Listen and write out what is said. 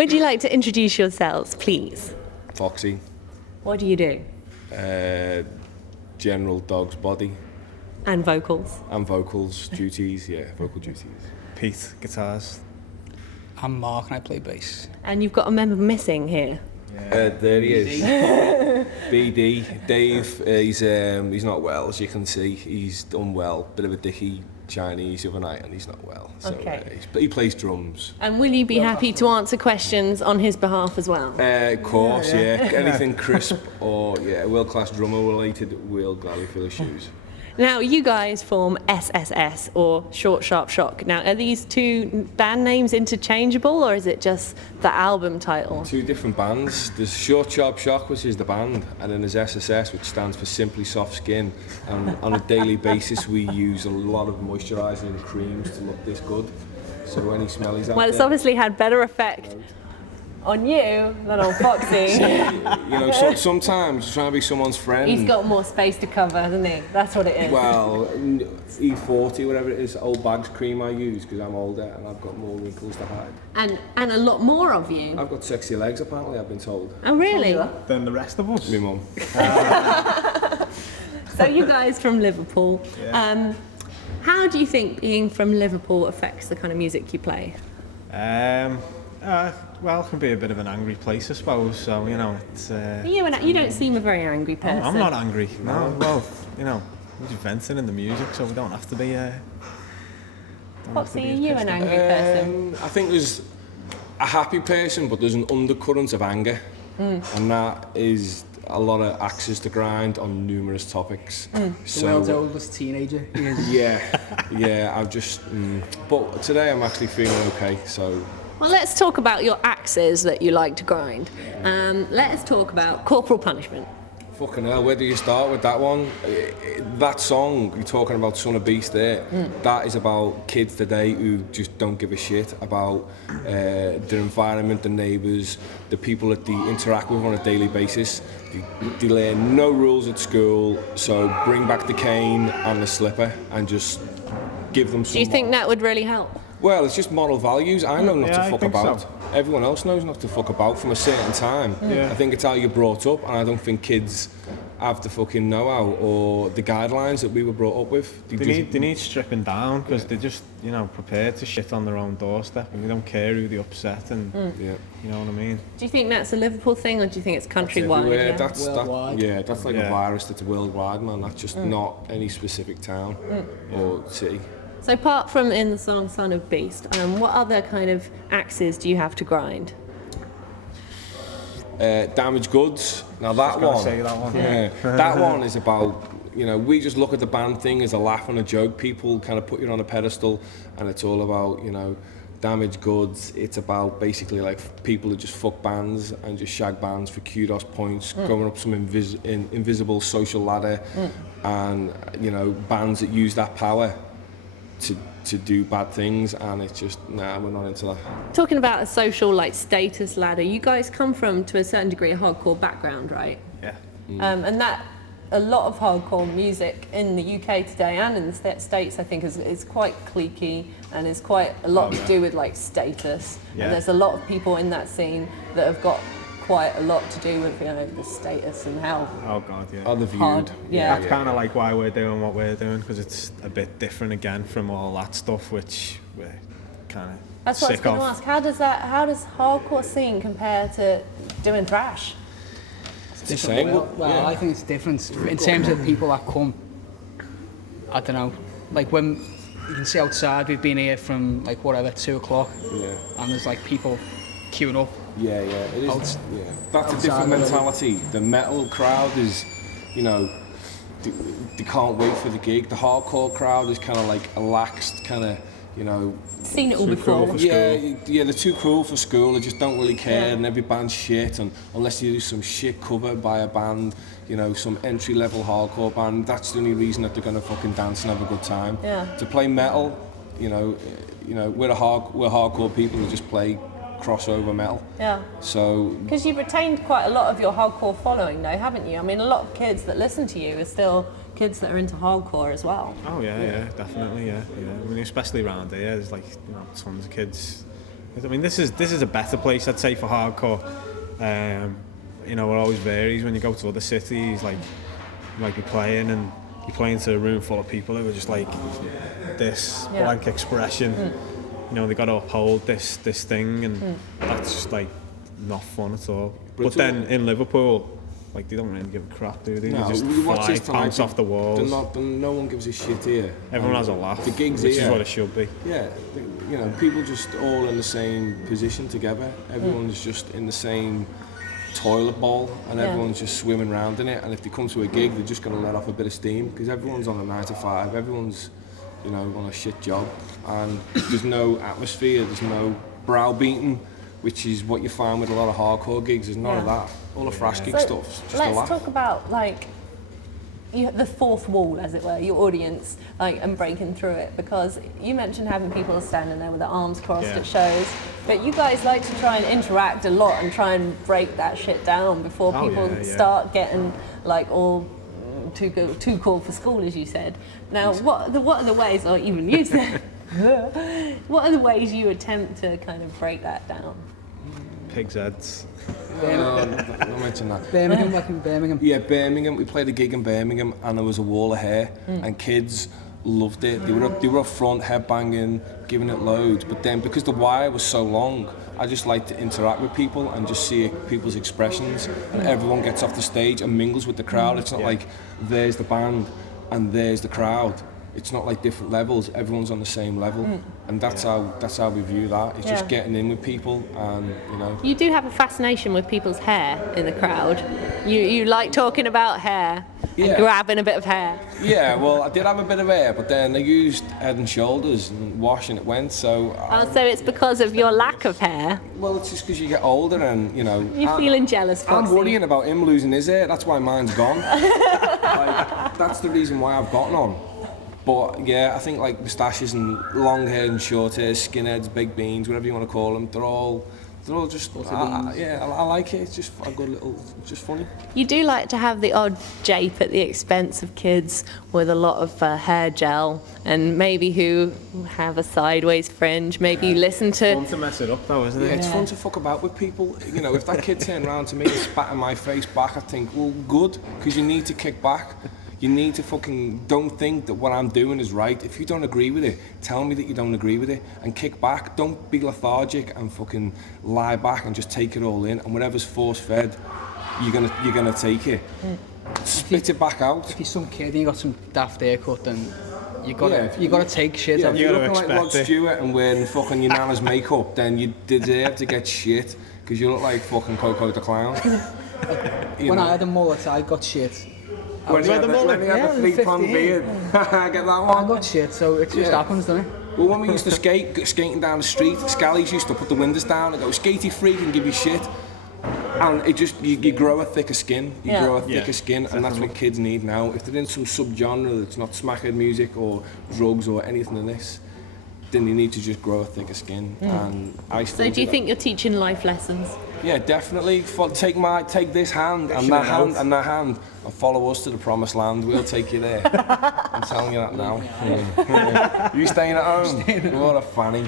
Would you like to introduce yourselves, please? Foxy. What do you do? General dog's body. And vocals? And vocals, duties, vocal duties. Pete, guitars. I'm Mark and I play bass. And you've got a member missing here. There he is. BD. Dave, he's not well, as you can see. He's unwell. Bit of a dicky Chinese the other night, and he's not well. So, Okay. He plays drums. And will you be happy to answer questions on his behalf as well? Of course, yeah. Anything crisp or world-class drummer related, we'll gladly fill his shoes. Now, you guys form SSS, or Short Sharp Shock. Now, are these two band names interchangeable, or is it just the album title? Two different bands. There's Short Sharp Shock, which is the band, and then there's SSS, which stands for Simply Soft Skin. And on a daily basis, we use a lot of moisturising creams to look this good. So any smellies out Well, it's there, obviously had better effect on you than on Foxy. sometimes you're trying to be someone's friend. He's got more space to cover, hasn't he? That's what it is. Well, E40, whatever it is, old bags cream I use because I'm older and I've got more wrinkles to hide. And a lot more of you. I've got sexy legs, apparently, I've been told. Oh, really? Than the rest of us. My mum. So you guys from Liverpool. Yeah. How do you think being from Liverpool affects the kind of music you play? Well, it can be a bit of an angry place, I suppose. So it's. You don't seem a very angry person. I'm not angry. No. Well, we're just venting in the music, so we don't have to be. Foxy, are you an angry person? I think there's a happy person, but there's an undercurrent of anger, and that is a lot of axes to grind on numerous topics. The world's oldest teenager. Yeah. I've just. But today I'm actually feeling okay. So. Well, let's talk about your axes that you like to grind. Let's talk about corporal punishment. Fucking hell, where do you start with that one? That song, you're talking about Son of Beast there, that is about kids today who just don't give a shit about their environment, the neighbours, the people that they interact with on a daily basis. They learn no rules at school, so bring back the cane and the slipper and just give them some. Do you think that would really help? Well, it's just moral values. I know not to fuck about. So. Everyone else knows not to fuck about from a certain time. Yeah. I think it's how you're brought up, and I don't think kids have the fucking know-how or the guidelines that we were brought up with. They need stripping down because they're just prepared to shit on their own doorstep, and they don't care who they upset, and you know what I mean. Do you think that's a Liverpool thing, or do you think it's countrywide? That's worldwide. That's like a virus that's worldwide, man. That's just not any specific town or city. So apart from in the song Son of Beast, what other kind of axes do you have to grind? Damaged Goods. Now that one, say that one. That one is about, we just look at the band thing as a laugh and a joke. People kind of put you on a pedestal, and it's all about, Damaged Goods. It's about basically like people who just fuck bands and just shag bands for kudos points, going up some invisible social ladder, and bands that use that power to do bad things, and it's just we're not into that. Talking about a social status ladder, you guys come from, to a certain degree, a hardcore background, right? Yeah. And that a lot of hardcore music in the UK today and in the States, I think, is quite cliquey and is quite a lot to do with status. Yeah. And there's a lot of people in that scene that have got quite a lot to do with the status and how God, yeah. Are the viewed? hard. Yeah. That's kind of like why we're doing what we're doing, because it's a bit different again from all that stuff which we're kind of That's what I was sick going to of. ask. How does hardcore scene compare to doing thrash? It's the same. Well, I think it's different in terms of people that come. I don't know, like when you can see outside, we've been here from 2 o'clock, and there's people queuing up. Yeah, it is. That's a different mentality. The metal crowd is, they can't wait for the gig. The hardcore crowd is kind of a laxed kind of, Seen it all before. Yeah, they're too cruel for school. They just don't really care, and every band's shit. And unless you do some shit cover by a band, some entry-level hardcore band, that's the only reason that they're gonna fucking dance and have a good time. Yeah. To play metal, we're hardcore people who just play crossover metal. Yeah. So. Because you've retained quite a lot of your hardcore following, though, haven't you? I mean, a lot of kids that listen to you are still kids that are into hardcore as well. Oh yeah, definitely, yeah. I mean, especially around here, there's tons of kids I mean, this is a better place, I'd say, for hardcore. You know, it always varies when you go to other cities. Like, you might be playing and you're playing to a room full of people who are just like this blank expression. You know, they got to uphold this thing, and that's just like not fun at all. But then in Liverpool, like, they don't really give a crap, do they? No, They just bounce off the walls. No one gives a shit here. Everyone has a laugh, the gigs which here, is what it should be. Yeah, you know, people just all in the same position together. Everyone's just in the same toilet bowl, and everyone's just swimming around in it. And if they come to a gig, they're just going to let off a bit of steam, because everyone's on a 9 to 5. Everyone's, you know, on a shit job, and there's no atmosphere. There's no browbeating, which is what you find with a lot of hardcore gigs. There's none of that. All the thrash gig stuff's just a laugh. Let's talk about, like, the fourth wall, as it were, your audience, like, and breaking through it, because you mentioned having people standing there with their arms crossed at shows, but you guys like to try and interact a lot and try and break that shit down before people start getting, like, all too cool for school, as you said. Now, what are the ways, or even you said, what are the ways you attempt to kind of break that down? Pigs' heads. Don't mention that. Birmingham, like in Birmingham. Yeah, Birmingham. We played a gig in Birmingham, and there was a wall of hair, and kids loved it. They were up front, headbanging, giving it loads. But then, because the wire was so long, I just like to interact with people and just see people's expressions, and everyone gets off the stage and mingles with the crowd. It's not like there's the band and there's the crowd. It's not like different levels. Everyone's on the same level, and that's how we view that. It's just getting in with people, and you know. You do have a fascination with people's hair in the crowd. You like talking about hair and grabbing a bit of hair. Yeah, well, I did have a bit of hair, but then I used Head and Shoulders and wash, and it went. So. So it's because of your lack of hair. Well, it's just because you get older, and you know. You're feeling jealous, Foxy. I'm worrying about him losing his hair. That's why mine's gone. Like, that's the reason why I've gotten on. But yeah, I think like moustaches and long hair and short hair, skinheads, baked beans, whatever you want to call them, they're all just, I like it. It's just a good little, it's just funny. You do like to have the odd jape at the expense of kids with a lot of hair gel, and maybe who have a sideways fringe. Maybe you listen to. It's fun to mess it up, though, isn't it? Yeah, it's fun to fuck about with people. You know, if that kid turned around to me and spat in my face back, I think, well, good, because you need to kick back. You need to fucking don't think that what I'm doing is right. If you don't agree with it, tell me that you don't agree with it and kick back. Don't be lethargic and fucking lie back and just take it all in. And whatever's force fed, you're gonna take it. Spit it back out. If you're some kid and you got some daft haircut, then you gotta take shit. Yeah, if you're looking like Rod expect it. Stewart and wearing fucking your nana's makeup, then you deserve to get shit, because you look like fucking Coco the Clown. When I had a mullet, I got shit. When he had the 3-pound beard. Get that one? I got shit, so it just happens, doesn't it? Well, when we used to skating down the street, Scallies used to put the windows down and go, skatey freak, and give you shit. And it just, you grow a thicker skin. You grow a thicker skin, and that's what kids need now. If they're in some sub-genre that's not smackhead music or drugs or anything in this, then you need to just grow a thicker skin. And I still So do you think you're teaching life lessons? Yeah, definitely. Take this hand and that hand and that hand, and follow us to the promised land. We'll take you there. I'm telling you that now. You staying at home? What a fanny.